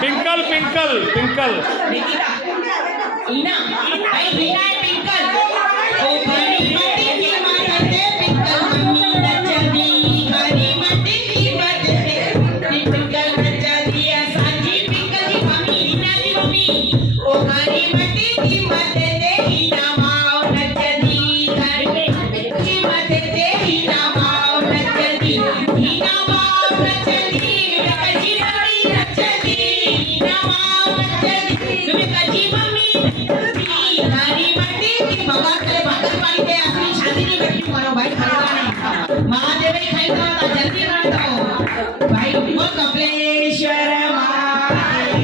पिंकल पिंकल पिंकल ईना भाई रीना पिंकल ओ घड़ी मटी की मारते पिंकल मम्मी नचदी घड़ी मटी की मारते पिंकल नचदी साजी पिंकल की मम्मी रीना की मम्मी ओ घड़ी मटी की मारते हीना माओ नचदी घड़ी मटी की मारते हीना माओ नचदी हीना माओ नचदी कजी रानी नचदी हीना माओ नचदी तुम्हें कजी मम्मी घड़ी मटी की भगवान करे भागर पानी दे अपनी शादी की बेटी करो भाई खरीदा महादेव ही खाई दो जल्दी कर दो भाई वो कपिलेश्वर महादेव